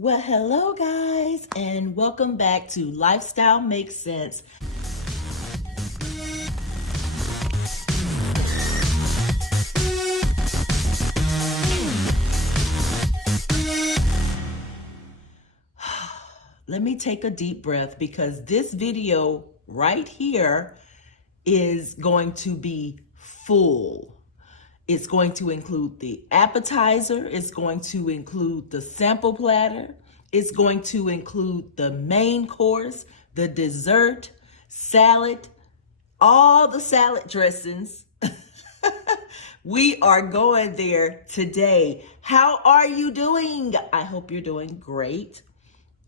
Well, hello guys, and welcome back to Lifestyle Makes Sense. Let me take a deep breath because this video right here is going to be full. It's going to include the appetizer. It's going to include the sample platter. It's going to include the main course, the dessert, salad, all the salad dressings. We are going there today. How are you doing? I hope you're doing great.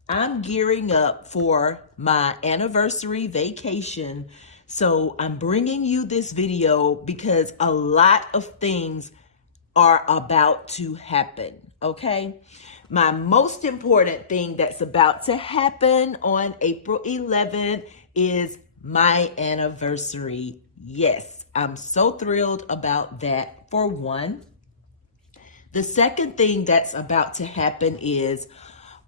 I'm gearing up for my anniversary vacation. So I'm bringing you this video because a lot of things are about to happen, okay? My most important thing that's about to happen on April 11th is my anniversary. Yes, I'm so thrilled about that for one. The second thing that's about to happen is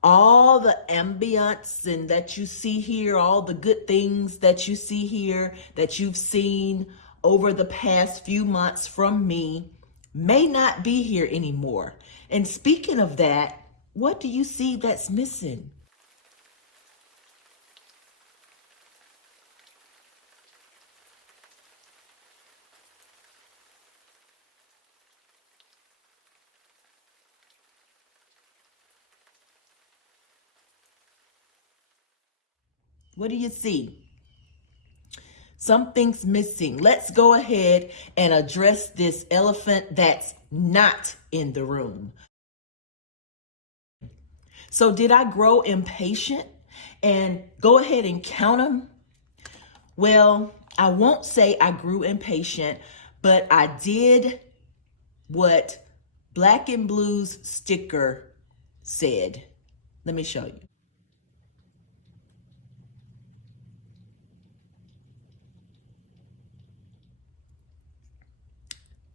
all the ambience and that you see here, all the good things that you see here, that you've seen over the past few months from me, may not be here anymore. And speaking of that, what do you see that's missing? What do you see? Something's missing. Let's go ahead and address this elephant that's not in the room. So did I grow impatient and go ahead and count them? Well, I won't say I grew impatient, but I did what Black and Blue's sticker said. Let me show you.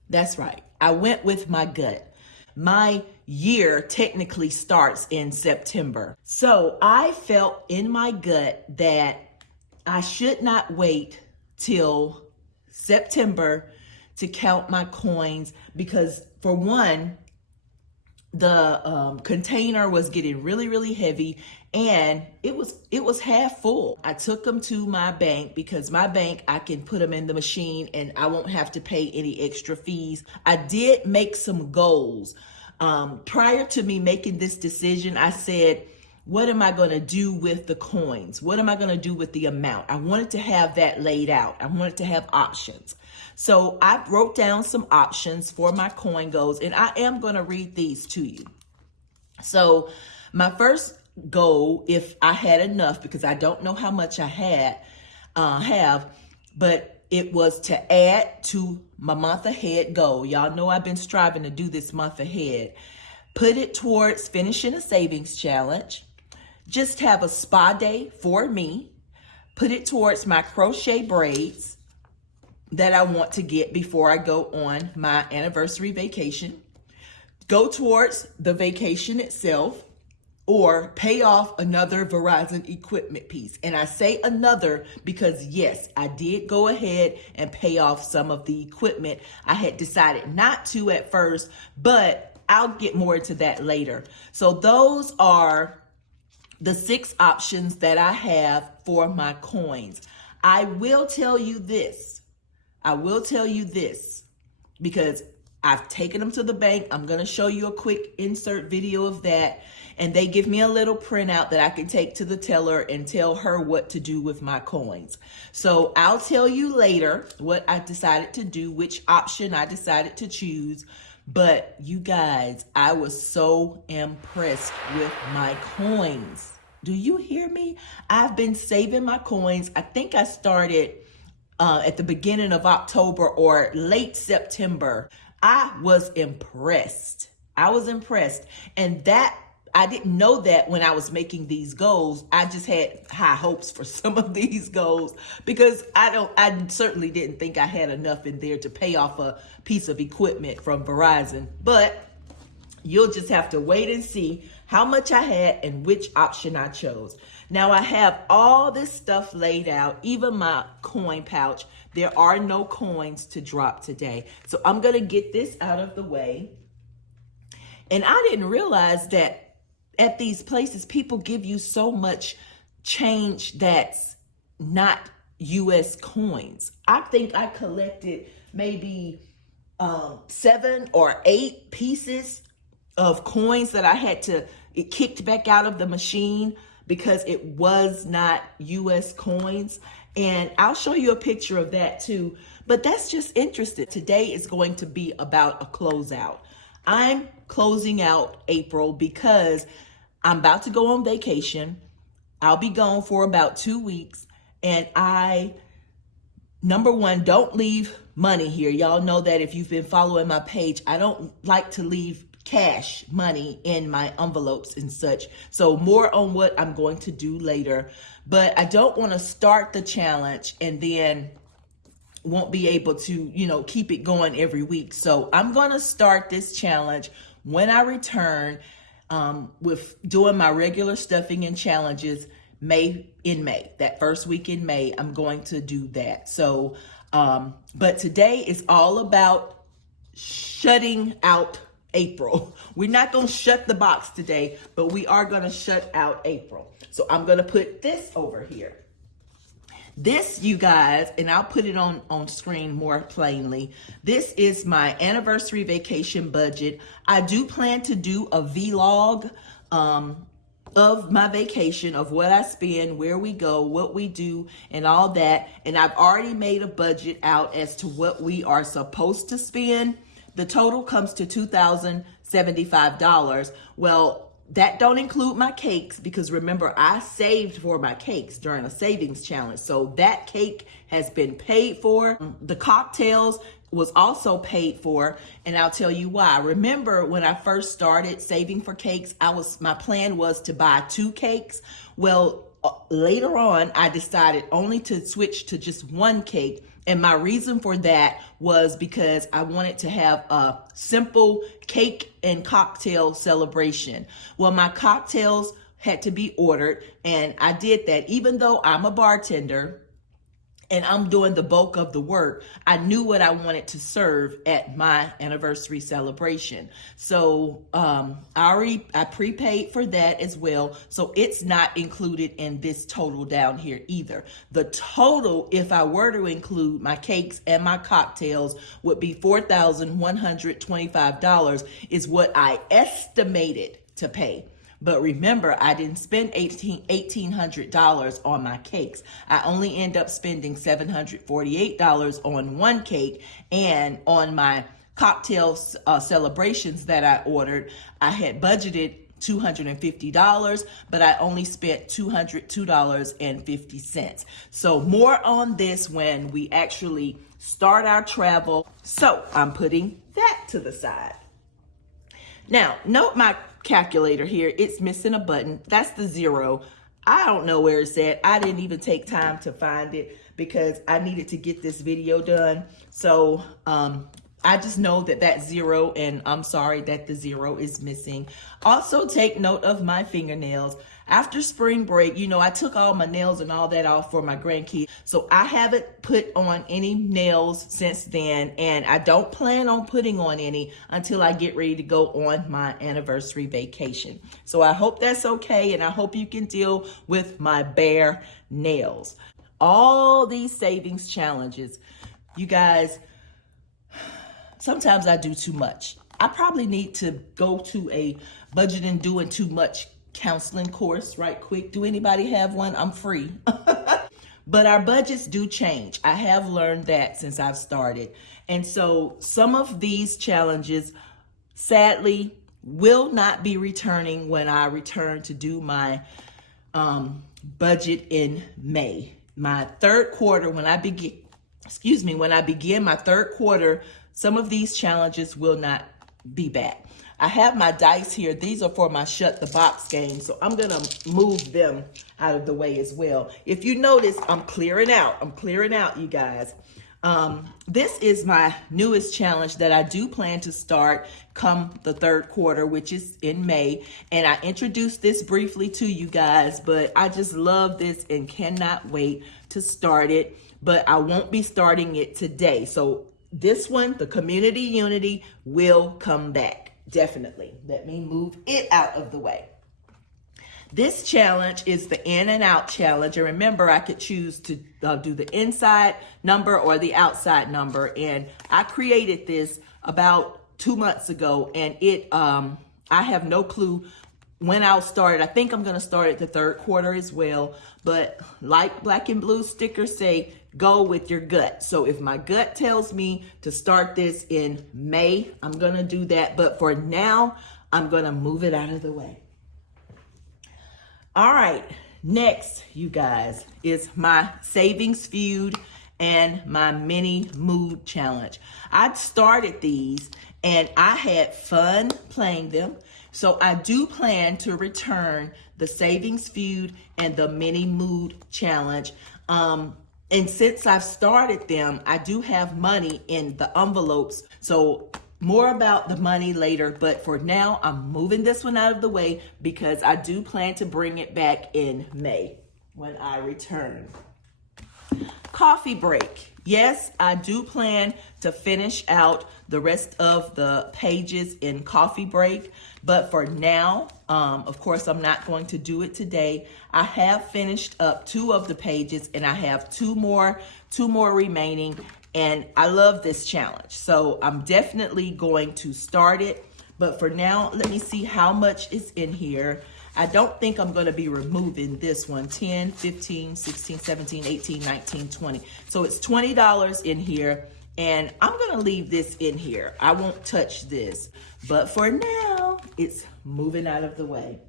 That's right. I went with my gut. My year technically starts in September. So I felt in my gut that I should not wait till September to count my coins because, for one, the container was getting really heavy and it was half full. I took them to my bank because my bank, I can put them in the machine and I won't have to pay any extra fees. I did make some goals. Prior to me making this decision, I said, what am I going to do with the coins? What am I going to do with the amount? I wanted to have that laid out. I wanted to have options. So I wrote down some options for my coin goals, and I am going to read these to you. So my first goal, if I had enough, because I don't know how much I have, but it was to add to my month ahead goal. Y'all know I've been striving to do this month ahead. Put it towards finishing a savings challenge. Just have a spa day for me. Put it towards my crochet braids that I want to get before I go on my anniversary vacation. Go towards the vacation itself, or pay off another Verizon equipment piece. And I say another because yes, I did go ahead and pay off some of the equipment. I had decided not to at first, but I'll get more into that later. So those are the 6 options that I have for my coins. I will tell you this because I've taken them to the bank. I'm going to show you a quick insert video of that. And they give me a little printout that I can take to the teller and tell her what to do with my coins. So I'll tell you later what I decided to do, which option I decided to choose. But you guys, I was so impressed with my coins. Do you hear me? I've been saving my coins. I think I started at the beginning of October or late September. I was impressed. And that I didn't know that when I was making these goals. I just had high hopes for some of these goals because I certainly didn't think I had enough in there to pay off a piece of equipment from Verizon. But you'll just have to wait and see how much I had and which option I chose. Now I have all this stuff laid out, even my coin pouch. There are no coins to drop today. So I'm gonna get this out of the way. And I didn't realize that at these places, people give you so much change that's not US coins. I think I collected maybe 7 or 8 pieces of coins that I had to, it kicked back out of the machine because it was not US coins. And I'll show you a picture of that too. But that's just interesting. Today is going to be about a closeout. I'm closing out April because I'm about to go on vacation. I'll be gone for about 2 weeks. And number one, don't leave money here. Y'all know that if you've been following my page, I don't like to leave cash money in my envelopes and such. So more on what I'm going to do later. But I don't want to start the challenge and then won't be able to, keep it going every week. So I'm going to start this challenge when I return with doing my regular stuffing and challenges in May. That first week in May, I'm going to do that. So, but today is all about shutting out April. We're not going to shut the box today, but we are going to shut out April. So I'm going to put this over here. This, you guys, and I'll put it on screen more plainly. This is my anniversary vacation budget. I do plan to do a vlog of my vacation, of what I spend, where we go, what we do, and all that. And I've already made a budget out as to what we are supposed to spend. The total comes to $2,075. Well, that don't include my cakes because remember, I saved for my cakes during a savings challenge. So that cake has been paid for. The cocktails was also paid for, and I'll tell you why. Remember when I first started saving for cakes, my plan was to buy 2 cakes. Well, later on, I decided only to switch to just 1 cake. And my reason for that was because I wanted to have a simple cake and cocktail celebration. Well, my cocktails had to be ordered, and I did that. Even though I'm a bartender and I'm doing the bulk of the work, I knew what I wanted to serve at my anniversary celebration. So I prepaid for that as well. So it's not included in this total down here either. The total, if I were to include my cakes and my cocktails, would be $4,125 is what I estimated to pay. But remember, I didn't spend $1,800 on my cakes. I only end up spending $748 on 1 cake, and on my cocktail celebrations that I ordered, I had budgeted $250, but I only spent $202.50. So more on this when we actually start our travel. So I'm putting that to the side. Now, note my calculator here. It's missing a button. That's the 0. I don't know where it's at. I didn't even take time to find it because I needed to get this video done. So I just know that that's 0, and I'm sorry that the 0 is missing. Also, take note of my fingernails. After spring break, I took all my nails and all that off for my grandkids. So I haven't put on any nails since then, and I don't plan on putting on any until I get ready to go on my anniversary vacation. So I hope that's okay, and I hope you can deal with my bare nails. All these savings challenges, you guys, sometimes I do too much. I probably need to go to a budget and doing too much counseling course right quick. Do anybody have one? I'm free. But our budgets do change. I have learned that since I've started. And so some of these challenges, sadly, will not be returning when I return to do my budget in May. My third quarter, when I begin my third quarter, some of these challenges will not be back. I have my dice here. These are for my shut the box game. So I'm going to move them out of the way as well. If you notice, I'm clearing out, you guys. This is my newest challenge that I do plan to start come the third quarter, which is in May. And I introduced this briefly to you guys, but I just love this and cannot wait to start it. But I won't be starting it today. So this one, the community unity, will come back. Definitely. Let me move it out of the way. This challenge is the in and out challenge. And remember, I could choose to do the inside number or the outside number. And I created this about 2 months ago, and I have no clue when I'll start it. I think I'm going to start it the third quarter as well. But like Black and Blue stickers say, go with your gut. So if my gut tells me to start this in May, I'm going to do that. But for now, I'm going to move it out of the way. All right, next, you guys, is my savings feud and my mini mood challenge. I started these and I had fun playing them. So I do plan to return the savings feud and the mini mood challenge. And since I've started them, I do have money in the envelopes. So more about the money later, but for now, I'm moving this one out of the way because I do plan to bring it back in May when I return. Coffee break. Yes, I do plan to finish out the rest of the pages in coffee break, but for now, of course, I'm not going to do it today. I have finished up 2 of the pages and I have two more remaining. And I love this challenge. So I'm definitely going to start it. But for now, let me see how much is in here. I don't think I'm going to be removing this one. 10, 15, 16, 17, 18, 19, 20. So it's $20 in here. And I'm going to leave this in here. I won't touch this. But for now, it's moving out of the way.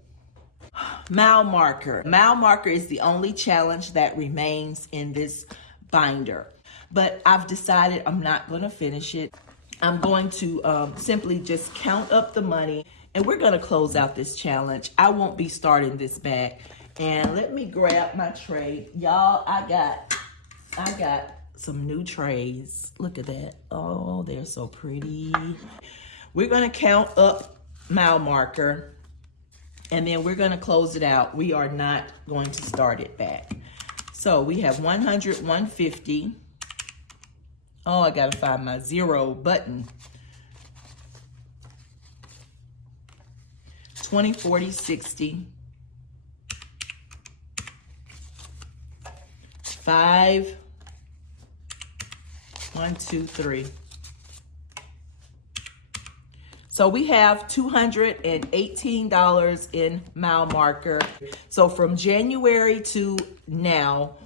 Mile marker. Mile marker is the only challenge that remains in this binder. But I've decided I'm not going to finish it. I'm going to simply just count up the money and we're going to close out this challenge. I won't be starting this back. And let me grab my tray. Y'all, I got some new trays. Look at that. Oh, they're so pretty. We're going to count up mile marker and then we're going to close it out. We are not going to start it back. So we have 100, 150. Oh, I gotta find my 0 button. 20, 40, 60. 5. 1, 2, 3. So we have $218 in mile marker. So from January to now,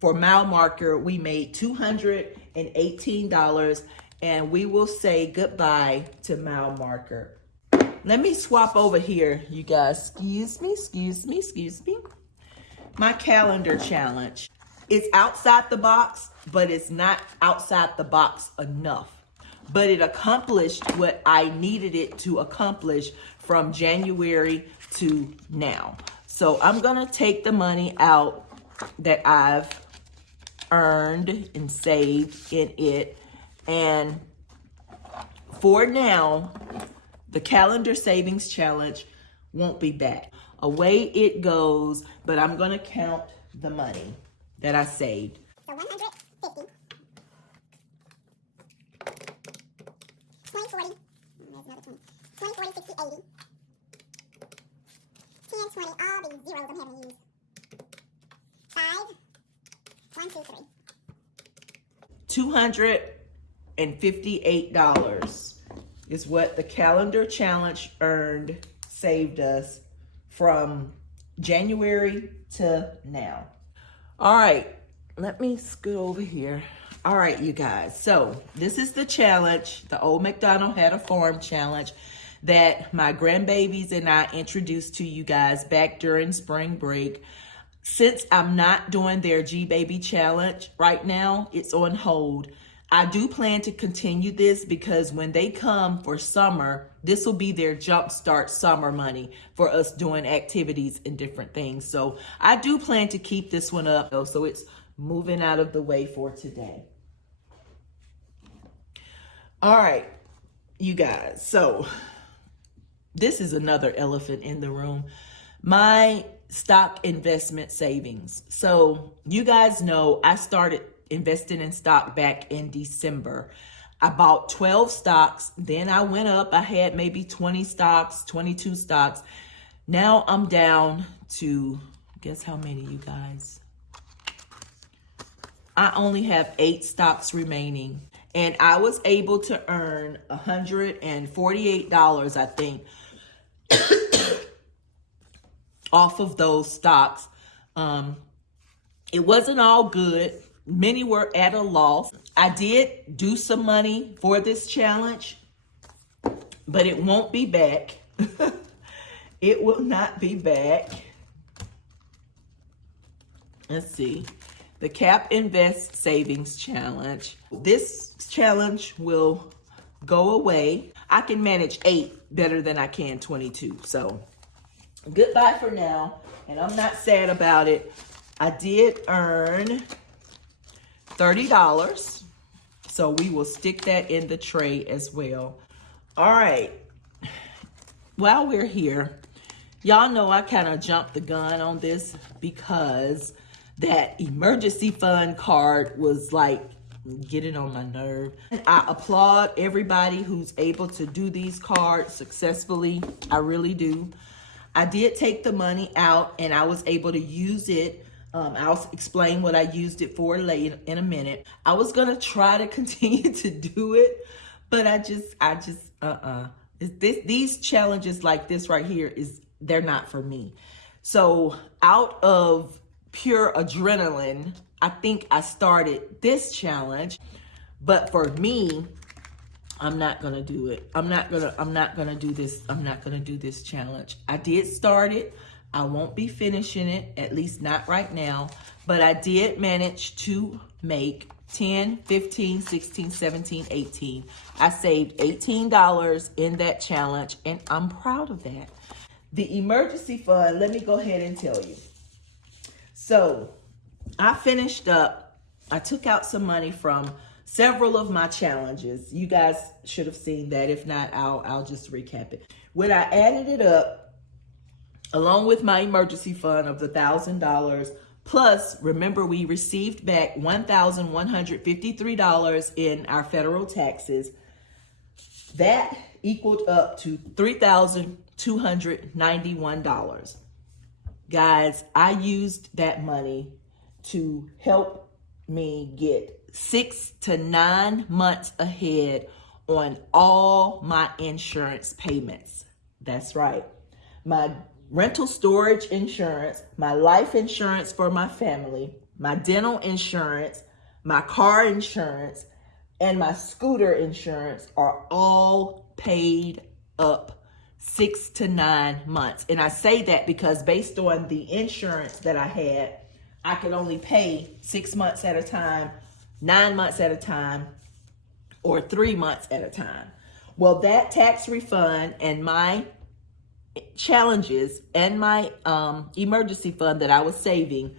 for mile marker, we made $218, and we will say goodbye to mile marker. Let me swap over here, you guys. Excuse me. My calendar challenge. It's outside the box, but it's not outside the box enough. But it accomplished what I needed it to accomplish from January to now. So I'm gonna take the money out that I've earned and saved in it. And for now, the calendar savings challenge won't be back. Away it goes, but I'm gonna count the money that I saved. So 150, 20, 40, there's another 20, 20, 40, 60, 80, 10, 20, all these zeros I'm having to use. 5, 1, 2, 3. $258 is what the calendar challenge saved us from January to now. All right, let me scoot over here. All right, you guys. So this is the challenge, the Old MacDonald Had a Farm challenge that my grandbabies and I introduced to you guys back during spring break. Since I'm not doing their G-Baby challenge right now, it's on hold. I do plan to continue this because when they come for summer, this will be their jumpstart summer money for us doing activities and different things. So I do plan to keep this one up, though, so it's moving out of the way for today. All right, you guys. So this is another elephant in the room. My stock investment savings. So you guys know I started investing in stock back in December. I bought 12 stocks. Then I went up. I had maybe 20 stocks, 22 stocks. Now I'm down to, guess how many, you guys? I only have 8 stocks remaining. And I was able to earn $148, I think, off of those stocks. It wasn't all good. Many were at a loss. I did do some money for this challenge, but it won't be back. It will not be back. Let's see. The Cap Invest Savings Challenge. This challenge will go away. I can manage 8 better than I can 22. So goodbye for now. And I'm not sad about it. I did earn $30. So we will stick that in the tray as well. All right. While we're here, y'all know I kind of jumped the gun on this because that emergency fund card was like getting on my nerve. I applaud everybody who's able to do these cards successfully. I really do. I did take the money out and I was able to use it. I'll explain what I used it for later in a minute. I was gonna try to continue to do it, but these challenges like this right here they're not for me. So out of pure adrenaline, I think I started this challenge, but for me, I'm not gonna do it. I'm not gonna do this. I'm not gonna do this challenge. I did start it. I won't be finishing it, at least not right now, but I did manage to make 10, 15, 16, 17, 18. I saved $18 in that challenge, and I'm proud of that. The emergency fund, let me go ahead and tell you. So I finished up, I took out some money from several of my challenges. You guys should have seen that. If not, I'll just recap it. When I added it up, along with my emergency fund of the $1,000, plus, remember, we received back $1,153 in our federal taxes. That equaled up to $3,291. Guys, I used that money to help me get 6 to 9 months ahead on all my insurance payments. That's right. My rental storage insurance, my life insurance for my family, my dental insurance, my car insurance, and my scooter insurance are all paid up 6 to 9 months. And I say that because based on the insurance that I had, I could only pay 6 months at a time, 9 months at a time, or 3 months at a time. Well, that tax refund and my challenges and my emergency fund that I was saving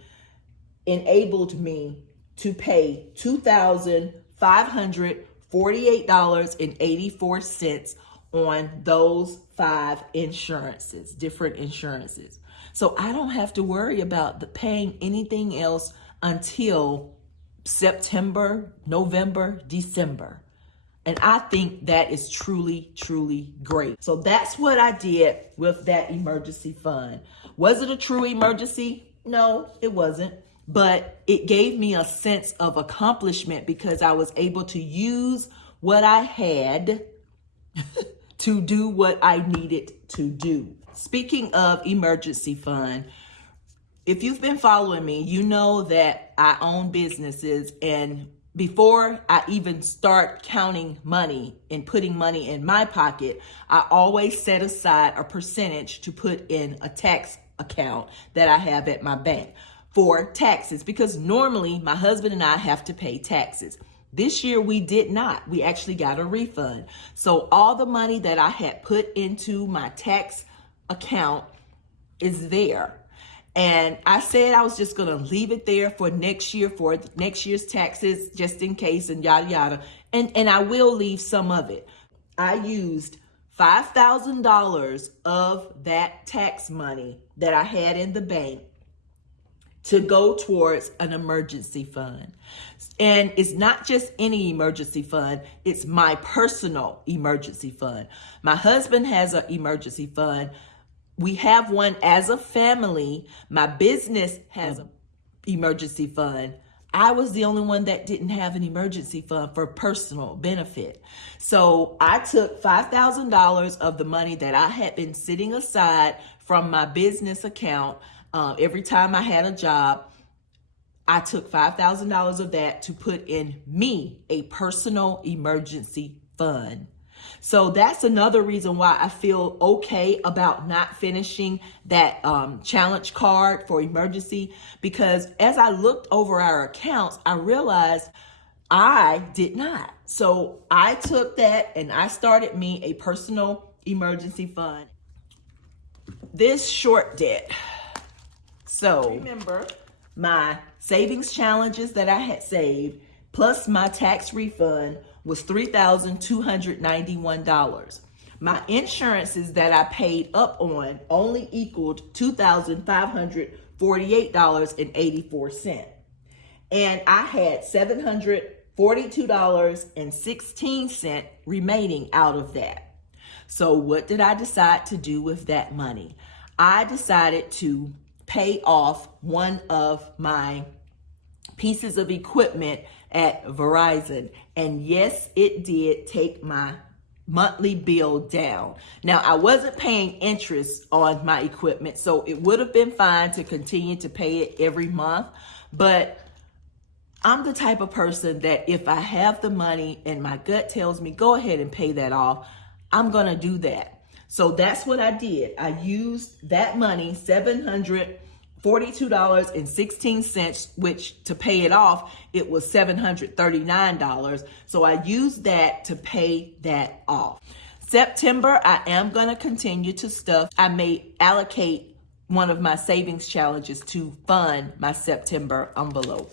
enabled me to pay $2,548.84 on those 5 insurances, different insurances. So I don't have to worry about paying anything else until September, November, December. And I think that is truly, truly great. So that's what I did with that emergency fund. Was it a true emergency? No, it wasn't. But it gave me a sense of accomplishment because I was able to use what I had to do what I needed to do. Speaking of emergency fund, if you've been following me, you know that I own businesses, and before I even start counting money and putting money in my pocket, I always set aside a percentage to put in a tax account that I have at my bank for taxes, because normally my husband and I have to pay taxes. This year we did not. We actually got a refund. So all the money that I had put into my tax account is there. And I said I was just going to leave it there for next year, for next year's taxes, just in case, and yada, yada. And I will leave some of it. I used $5,000 of that tax money that I had in the bank to go towards an emergency fund. And it's not just any emergency fund, it's my personal emergency fund. My husband has an emergency fund. We have one as a family. My business has an emergency fund. I was the only one that didn't have an emergency fund for personal benefit. So I took $5,000 of the money that I had been sitting aside from my business account. Every time I had a job, I took $5,000 of that to put in me a personal emergency fund. So that's another reason why I feel okay about not finishing that challenge card for emergency, because as I looked over our accounts, I realized I did not. So I took that and I started me a personal emergency fund. This short debt. So remember my savings challenges that I had saved plus my tax refund was $3,291. My insurances that I paid up on only equaled $2,548.84. And I had $742.16 remaining out of that. So what did I decide to do with that money? I decided to pay off one of my pieces of equipment at Verizon. And yes, it did take my monthly bill down. Now, I wasn't paying interest on my equipment, so it would have been fine to continue to pay it every month. But I'm the type of person that if I have the money and my gut tells me, go ahead and pay that off, I'm going to do that. So that's what I did. I used that money, $742.16, which to pay it off, it was $739. So I used that to pay that off. September, I am going to continue to stuff. I may allocate one of my savings challenges to fund my September envelope.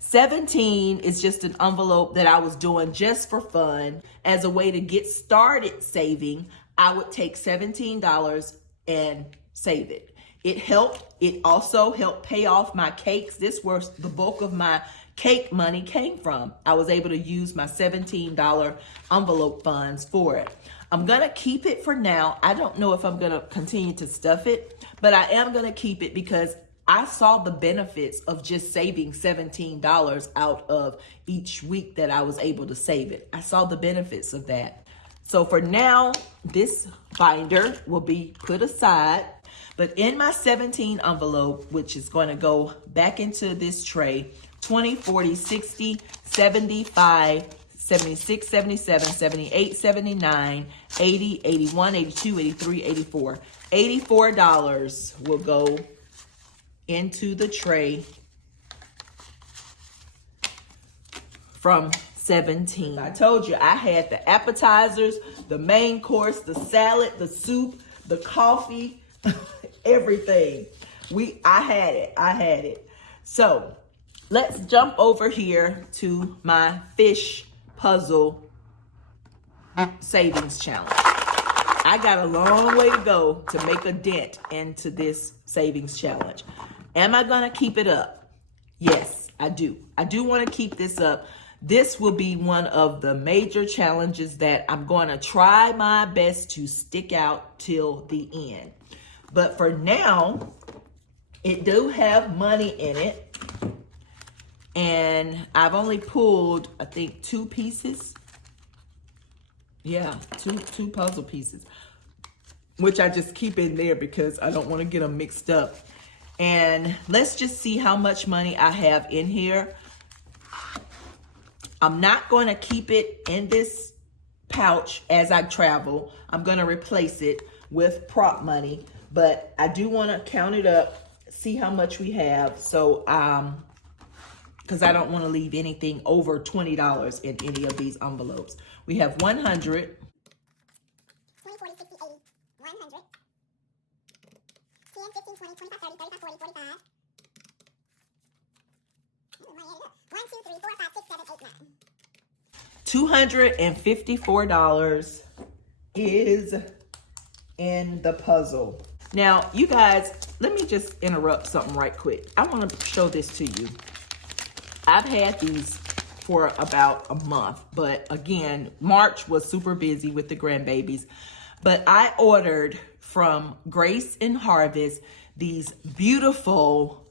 17 is just an envelope that I was doing just for fun as a way to get started saving. I would take $17 and save it. It helped. It also helped pay off my cakes. This was the bulk of my cake money came from. I was able to use my $17 envelope funds for it. I'm going to keep it for now. I don't know if I'm going to continue to stuff it, but I am going to keep it because I saw the benefits of just saving $17 out of each week that I was able to save it. I saw the benefits of that. So for now, this binder will be put aside. But in my 17 envelope, which is going to go back into this tray, 20, 40, 60, 75, 76, 77, 78, 79, 80, 81, 82, 83, 84. $84 will go into the tray from 17. I told you I had the appetizers, the main course, the salad, the soup, the coffee, everything. I had it. So let's jump over here to my fish puzzle savings challenge. I got a long way to go to make a dent into this savings challenge. Am I going to keep it up? Yes, I do. I do want to keep this up. This will be one of the major challenges that I'm going to try my best to stick out till the end. But for now, it do have money in it. And I've only pulled, I think, 2 pieces. Yeah, two puzzle pieces, which I just keep in there because I don't want to get them mixed up. And let's just see how much money I have in here. I'm not going to keep it in this pouch as I travel. I'm going to replace it with prop money, but I do want to count it up, see how much we have. So, because I don't want to leave anything over $20 in any of these envelopes. We have 100. 20, 40, 60, 80, 100. 10, 15, 20, 25, 30, 35, 40, 45. Ooh, money added up. 1, 2, 3, 4, 5, 6, 7, 8, 9. $254 is in the puzzle. Now, you guys, let me just interrupt something right quick. I want to show this to you. I've had these for about a month, but again, March was super busy with the grandbabies. But I ordered from Grace and Harvest these beautiful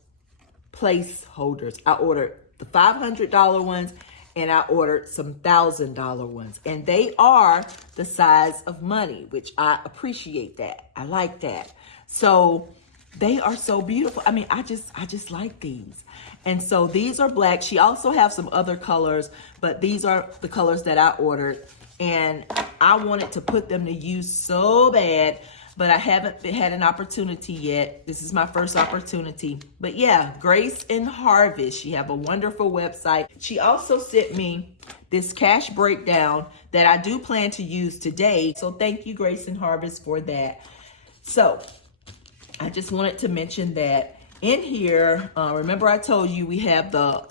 placeholders. I ordered the $500 ones and I ordered some $1,000 ones. And they are the size of money, which I appreciate that. I like that. So they are so beautiful. I mean, I just like these. And so these are black. She also has some other colors, but these are the colors that I ordered. And I wanted to put them to use so bad, but I haven't had an opportunity yet. This is my first opportunity. But yeah, Grace and Harvest, she have a wonderful website. She also sent me this cash breakdown that I do plan to use today. So thank you, Grace and Harvest, for that. So I just wanted to mention that in here, remember I told you we have the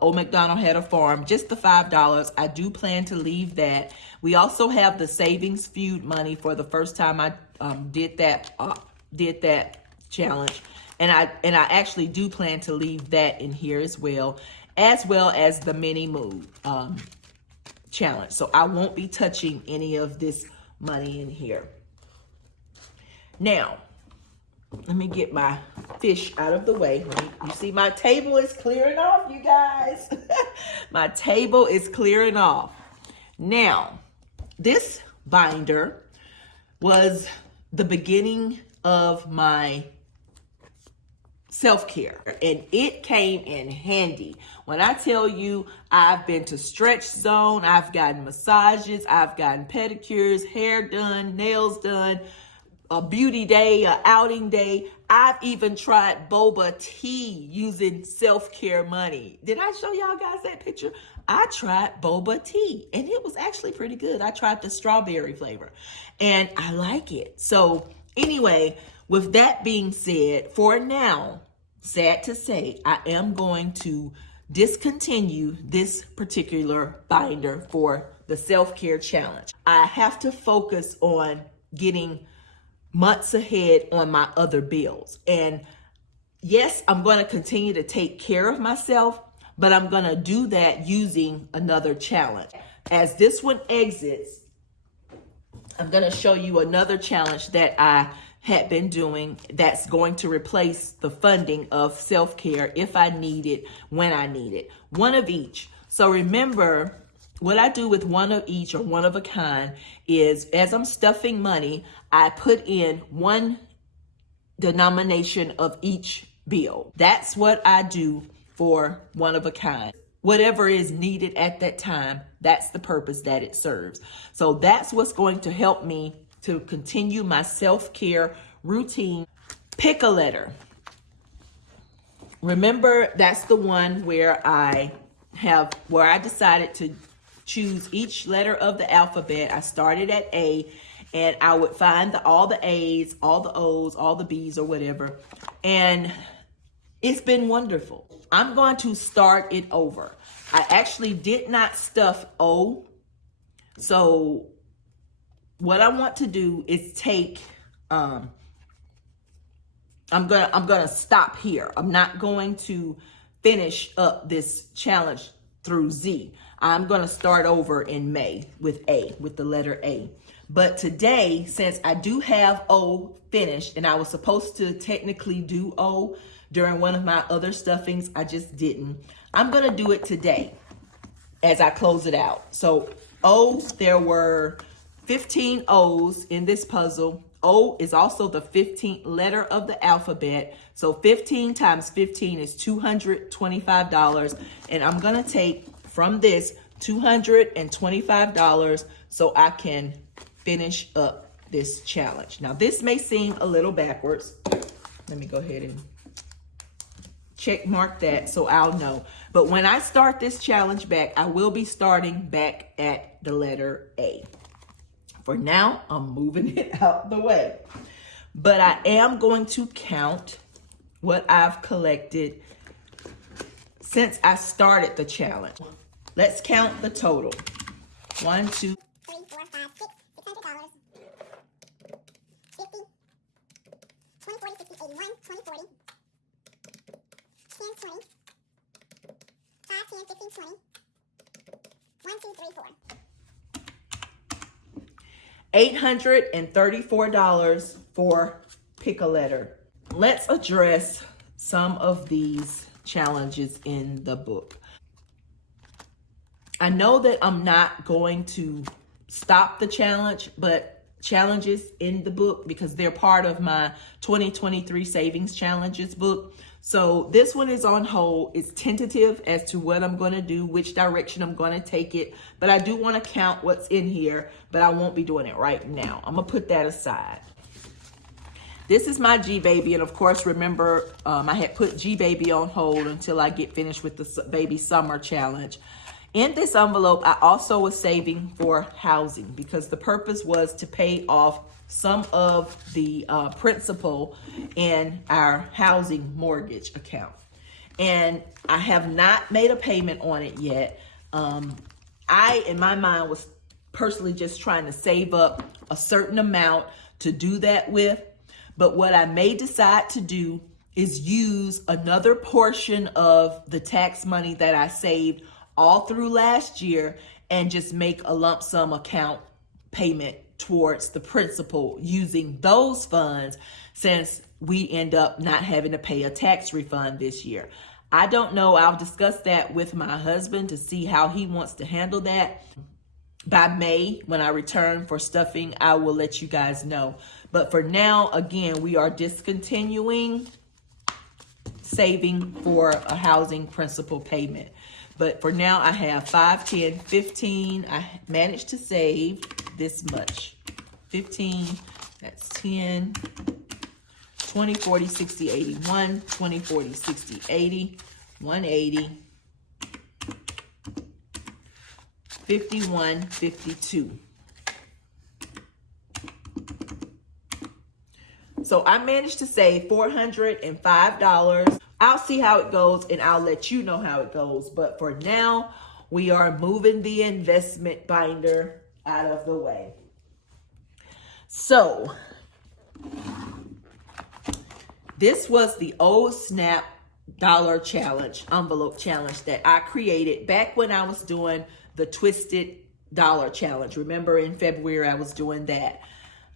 Old MacDonald Had a Farm, just the $5. I do plan to leave that. We also have the Savings Feud money for the first time I did that challenge, and I actually do plan to leave that in here as well as the mini move challenge. So I won't be touching any of this money in here. Now, let me get my fish out of the way. You see my table is clearing off, you guys. My table is clearing off. Now, this binder was the beginning of my self-care, and it came in handy. When I tell you I've been to Stretch Zone, I've gotten massages, I've gotten pedicures, hair done, nails done, a beauty day, a outing day. I've even tried boba tea using self-care money. Did I show y'all guys that picture? I tried boba tea and it was actually pretty good. I tried the strawberry flavor and I like it. So anyway, with that being said, for now, sad to say, I am going to discontinue this particular binder for the self-care challenge. I have to focus on getting months ahead on my other bills. And yes, I'm going to continue to take care of myself, but I'm going to do that using another challenge. As this one exits, I'm going to show you another challenge that I had been doing that's going to replace the funding of self-care if I need it, when I need it. One of each. So remember, what I do with one of each or one of a kind is, as I'm stuffing money, I put in one denomination of each bill. That's what I do for one of a kind. Whatever is needed at that time, that's the purpose that it serves. So that's what's going to help me to continue my self-care routine. Pick a letter. Remember, that's the one where I decided to choose each letter of the alphabet. I started at A, and I would find all the A's, all the O's, all the B's, or whatever. And it's been wonderful. I'm going to start it over. I actually did not stuff O. So what I want to do is take, I'm gonna stop here. I'm not going to finish up this challenge through Z. I'm going to start over in May with A, with the letter A. But today, since I do have O finished, and I was supposed to technically do O during one of my other stuffings, I just didn't. I'm going to do it today as I close it out. So O, there were 15 O's in this puzzle. O is also the 15th letter of the alphabet. So 15 times 15 is $225. And I'm going to take from this $225 so I can finish up this challenge. Now this may seem a little backwards. Let me go ahead and check mark that so I'll know. But when I start this challenge back, I will be starting back at the letter A. For now, I'm moving it out the way. But I am going to count what I've collected since I started the challenge. Let's count the total. 1, 2, 3, 4, 5, 6, $600. 50, 20, 40, 60, 80, 1, 20, 40, 10, 20, 5, 10, 15, 20, 1, 2, 3, 4. $834 for pick a letter. Let's address some of these challenges in the book. I know that I'm not going to stop the challenge, but challenges in the book, because they're part of my 2023 savings challenges book. So this one is on hold. It's tentative as to what I'm going to do, which direction I'm going to take it. But I do want to count what's in here, but I won't be doing it right now. I'm going to put that aside. This is my G-Baby, and of course, remember, I had put G-Baby on hold until I get finished with the Baby Summer Challenge. In this envelope, I also was saving for housing, because the purpose was to pay off some of the principal in our housing mortgage account. And I have not made a payment on it yet. I, in my mind, was personally just trying to save up a certain amount to do that with. But what I may decide to do is use another portion of the tax money that I saved all through last year and just make a lump sum account payment towards the principal using those funds, since we end up not having to pay a tax refund this year. I don't know. I'll discuss that with my husband to see how he wants to handle that. By May, when I return for stuffing, I will let you guys know. But for now, again, we are discontinuing saving for a housing principal payment. But for now, I have 5, 10, 15. I managed to save this much. 15, that's 10, 20, 40, 60, 80, 1, 20, 40, 60, 80, 180, 51, 52. So I managed to save $405. I'll see how it goes, and I'll let you know how it goes. But for now, we are moving the investment binder out of the way. So this was the old Snap dollar challenge, envelope challenge that I created back when I was doing the Twisted Dollar Challenge. Remember, in February, I was doing that.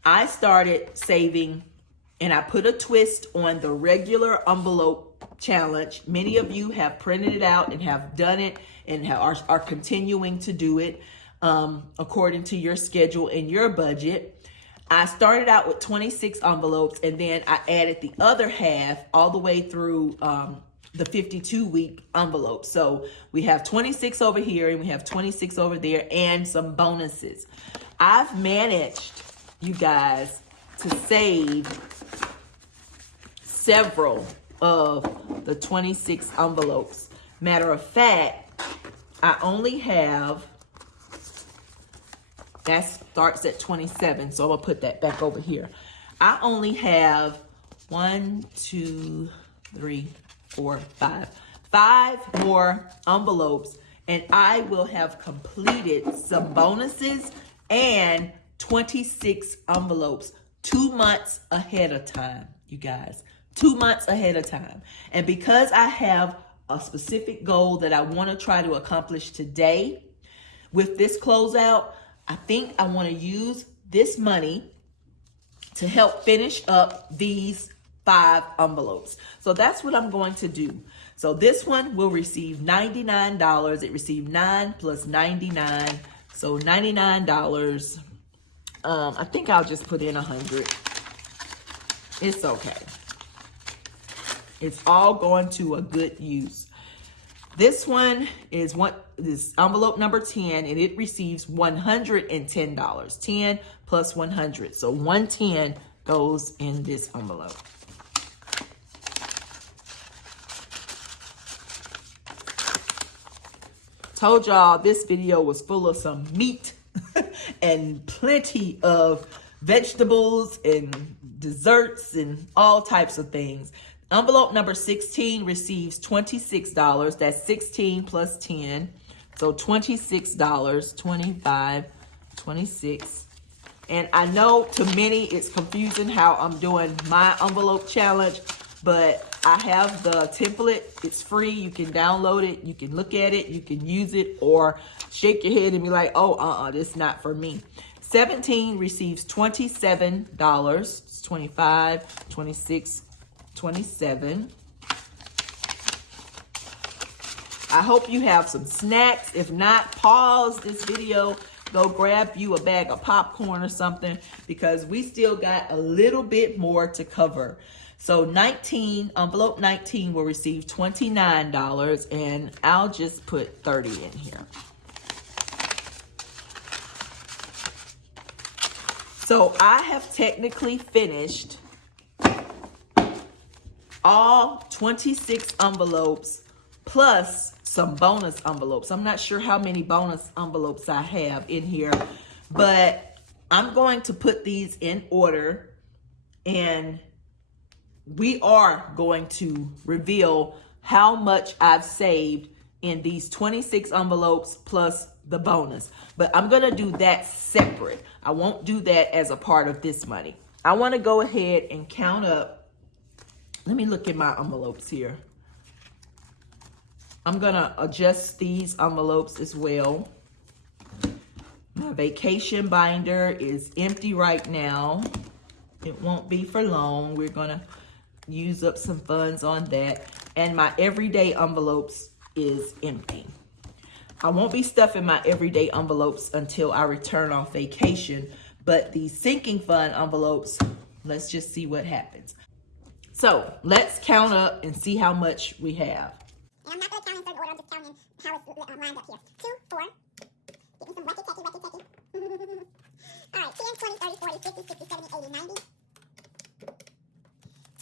I started saving, and I put a twist on the regular envelope challenge. Many of you have printed it out and have done it and are continuing to do it according to your schedule and your budget. I started out with 26 envelopes, and then I added the other half all the way through the 52-week envelope. So we have 26 over here and we have 26 over there and some bonuses. I've managed, you guys, to save several of the 26 envelopes. Matter of fact, I only have, that starts at 27, so I'm gonna put that back over here. I only have 1, 2, 3, 4, 5 more envelopes, and I will have completed some bonuses and 26 envelopes 2 months ahead of time, you guys. 2 months ahead of time. And because I have a specific goal that I want to try to accomplish today with this closeout, I think I want to use this money to help finish up these 5 envelopes. So that's what I'm going to do. So this one will receive $99. It received 9 plus 99. So $99. I think I'll just put in 100. It's okay. It's all going to a good use. This one is envelope number 10, and it receives $110. 10 plus 100. So 110 goes in this envelope. Told y'all this video was full of some meat and plenty of vegetables and desserts and all types of things. Envelope number 16 receives $26. That's 16 plus 10. So $26, 25, 26. And I know to many it's confusing how I'm doing my envelope challenge, but I have the template. It's free. You can download it. You can look at it. You can use it, or shake your head and be like, oh, this is not for me. 17 receives $27. It's 25, 26, 27. I hope you have some snacks. If not, pause this video, go grab you a bag of popcorn or something, because we still got a little bit more to cover. So envelope 19 will receive $29, and I'll just put 30 in here. So I have technically finished all 26 envelopes plus some bonus envelopes. I'm not sure how many bonus envelopes I have in here, but I'm going to put these in order, and we are going to reveal how much I've saved in these 26 envelopes plus the bonus. But I'm going to do that separate. I won't do that as a part of this money. I want to go ahead and count up. Let me look at my envelopes here. I'm going to adjust these envelopes as well. My vacation binder is empty right now. It won't be for long. We're going to use up some funds on that. And my everyday envelopes is empty. I won't be stuffing my everyday envelopes until I return off vacation. But the sinking fund envelopes, let's just see what happens. So let's count up and see how much we have. And I'm not going to count in third order, I'm just counting how it's lined up here. 2, 4. Give me some wacky-tacky. All right, 10, 20, 30, 40, 50, 60, 70, 80, 90.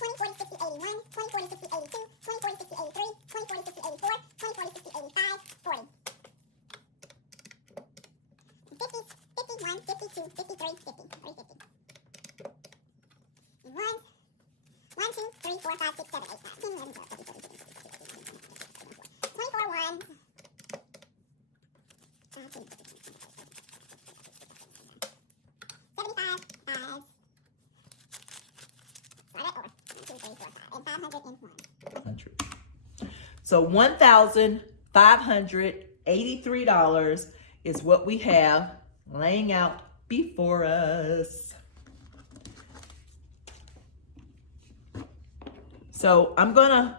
20, 40, 60, 81. 20, 40, 60, 82. 20, 40, 60, 83. 20, 40, 60, 84. 20, 40, 60, 85. 40. 50, 51, 52, 53, 50. 350. And 1, 2, 3, 4, 5, 6, 7, 8, 9, 10, 11, 12, 13, 14, 15, 16, 17, 18, 19, 20, 24 ones. 75 fives. Start it over. 1, 2, 3, 4, 5. And 501. So $1,583 is what we have laying out before us. So I'm gonna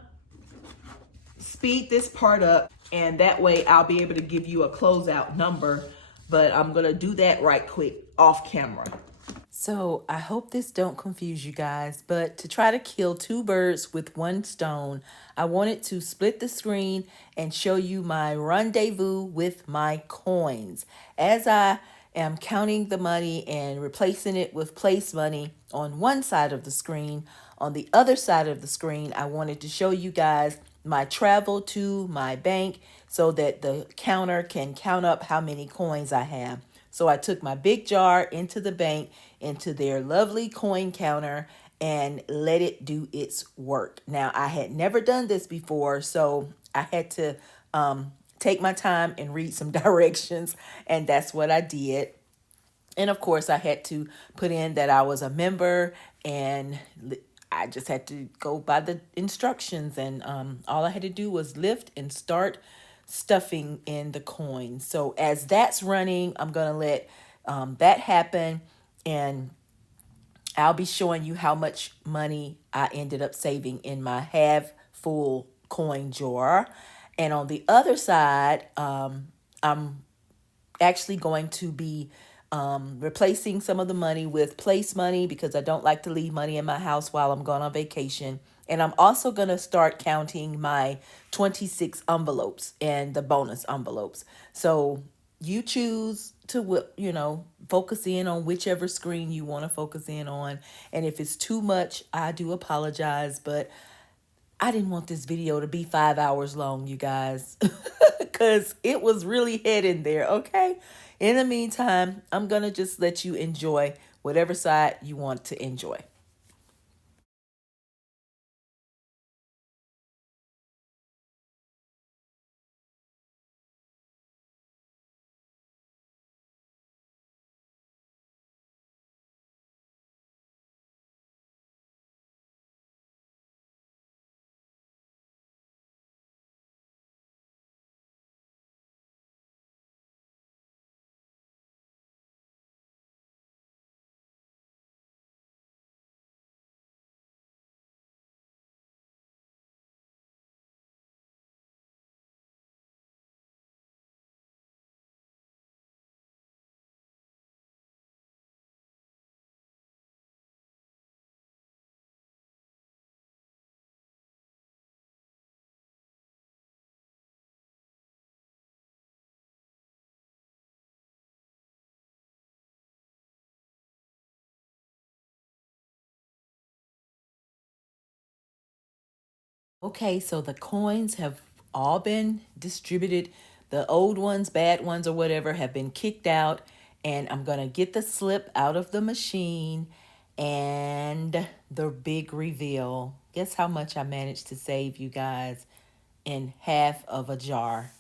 speed this part up, and that way I'll be able to give you a closeout number, but I'm gonna do that right quick off camera. So I hope this don't confuse you guys, but to try to kill two birds with one stone, I wanted to split the screen and show you my rendezvous with my coins. As I am counting the money and replacing it with place money on one side of the screen, on the other side of the screen, I wanted to show you guys my travel to my bank so that the counter can count up how many coins I have. So I took my big jar into the bank, into their lovely coin counter, and let it do its work. Now, I had never done this before, so I had to take my time and read some directions, and that's what I did. And of course, I had to put in that I was a member, and I just had to go by the instructions, and all I had to do was lift and start stuffing in the coins. So as that's running, I'm going to let that happen, and I'll be showing you how much money I ended up saving in my half full coin jar. And on the other side, I'm actually going to be replacing some of the money with place money, because I don't like to leave money in my house while I'm going on vacation. And I'm also going to start counting my 26 envelopes and the bonus envelopes. So you choose to, focus in on whichever screen you want to focus in on. And if it's too much, I do apologize, but I didn't want this video to be 5 hours long, you guys, because it was really heading there, okay? In the meantime, I'm going to just let you enjoy whatever side you want to enjoy. Okay, so the coins have all been distributed. The old ones, bad ones, or whatever have been kicked out. And I'm going to get the slip out of the machine and the big reveal. Guess how much I managed to save you guys in half of a jar?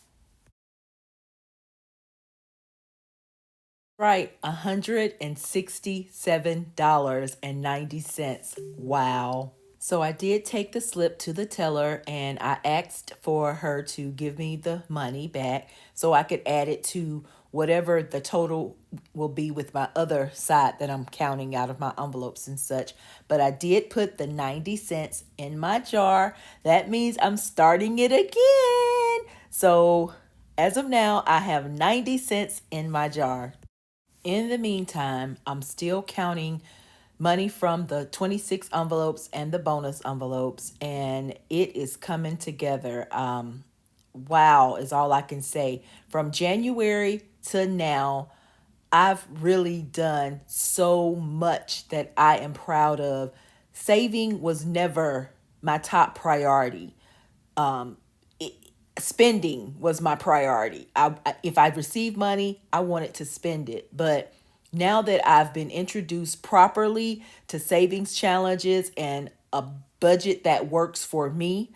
Right, $167.90. Wow. So I did take the slip to the teller and I asked for her to give me the money back so I could add it to whatever the total will be with my other side that I'm counting out of my envelopes and such. But I did put the 90 cents in my jar. That means I'm starting it again. So as of now, I have 90 cents in my jar. In the meantime, I'm still counting money from the 26 envelopes and the bonus envelopes, and it is coming together. Wow is all I can say. From January to now, I've really done so much that I am proud of. Saving was never my top priority. Spending was my priority. If I received money, I wanted to spend it. But now that I've been introduced properly to savings challenges and a budget that works for me,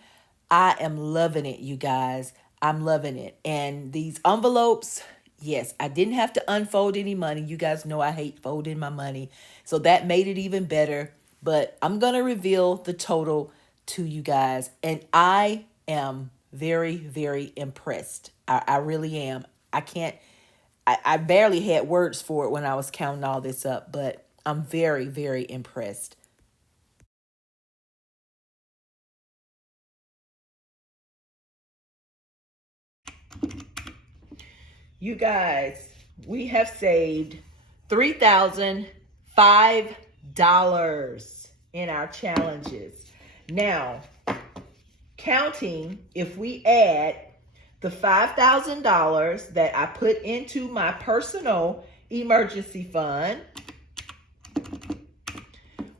I am loving it, you guys. I'm loving it. And these envelopes, yes, I didn't have to unfold any money. You guys know I hate folding my money. So that made it even better. But I'm going to reveal the total to you guys. And I am very, very impressed. I really am. I barely had words for it when I was counting all this up, but I'm very, very impressed. You guys, we have saved $3,005 in our challenges. Now, counting, if we add the $5,000 that I put into my personal emergency fund,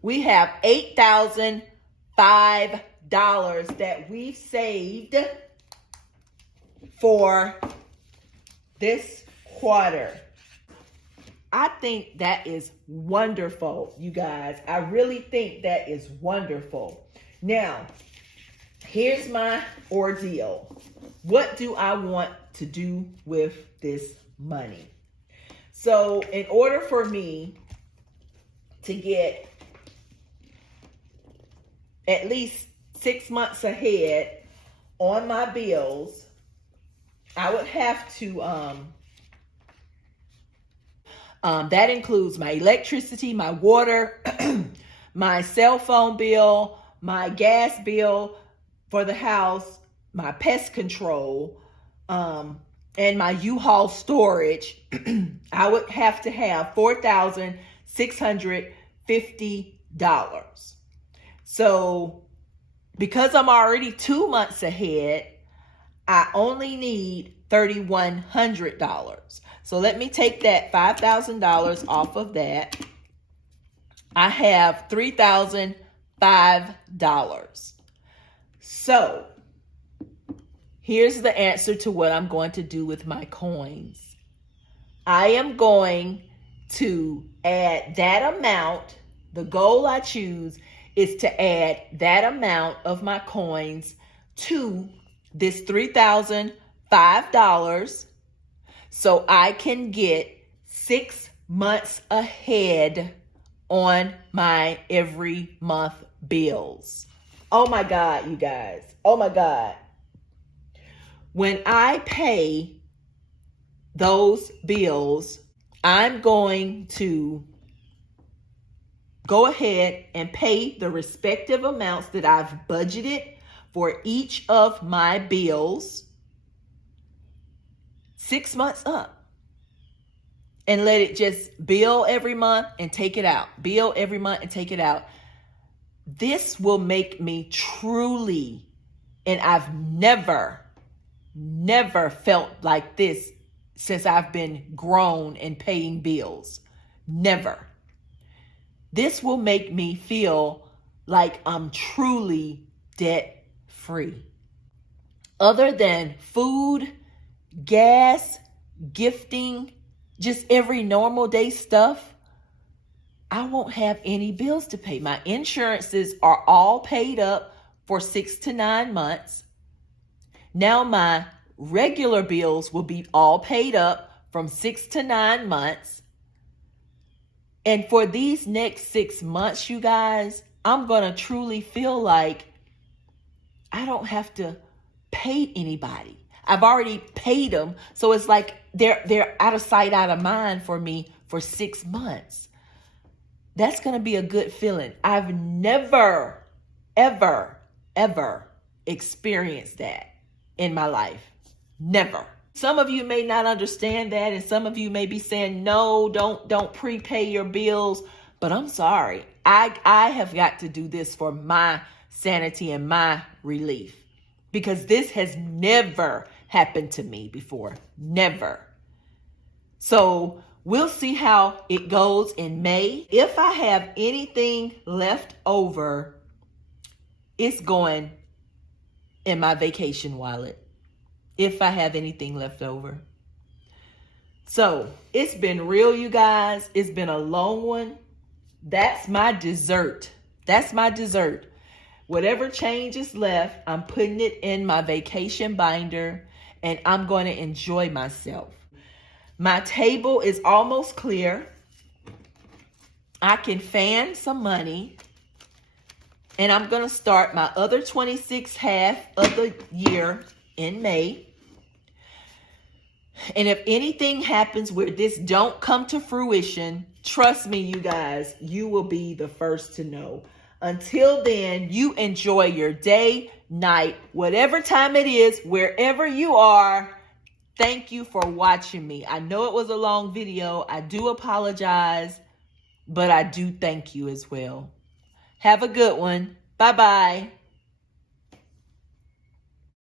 we have $8,005 that we've saved for this quarter. I think that is wonderful, you guys. I really think that is wonderful. Now, here's my ordeal. What do I want to do with this money? So, in order for me to get at least 6 months ahead on my bills, I would have to, that includes my electricity, my water, my cell phone bill, my gas bill for the house, my pest control, and my U-Haul storage. I would have to have $4,650. So because I'm already 2 months ahead, I only need $3,100. So let me take that $5,000 off of that. I have $3,005. So here's the answer to what I'm going to do with my coins. I am going to add that amount. The goal I choose is to add that amount of my coins to this $3,005 so I can get 6 months ahead on my every month bills. Oh my God, you guys. Oh my God. When I pay those bills, I'm going to go ahead and pay the respective amounts that I've budgeted for each of my bills 6 months up, and let it just bill every month and take it out. Bill every month and take it out. This will make me truly, and I've never felt like this since I've been grown and paying bills. Never. This will make me feel like I'm truly debt free. Other than food, gas, gifting, just every normal day stuff, I won't have any bills to pay. My insurances are all paid up for 6 to 9 months. Now my regular bills will be all paid up from 6 to 9 months. And for these next 6 months, you guys, I'm going to truly feel like I don't have to pay anybody. I've already paid them. So it's like they're out of sight, out of mind for me for 6 months. That's going to be a good feeling. I've never, ever, ever experienced that in my life. Never. Some of you may not understand that, and some of you may be saying, no, don't prepay your bills. But I'm sorry. I have got to do this for my sanity and my relief, because this has never happened to me before. Never. So we'll see how it goes in May. If I have anything left over, it's going in my vacation wallet. If I have anything left over. So it's been real, you guys. It's been a long one. That's my dessert. That's my dessert. Whatever change is left, I'm putting it in my vacation binder, and I'm going to enjoy myself. My table is almost clear. I can fan some money, and I'm going to start my other 26 half of the year in May. And if anything happens where this don't come to fruition, trust me, you guys, you will be the first to know. Until then, you enjoy your day, night, whatever time it is, wherever you are. Thank you for watching me. I know it was a long video. I do apologize, but I do thank you as well. Have a good one. Bye-bye.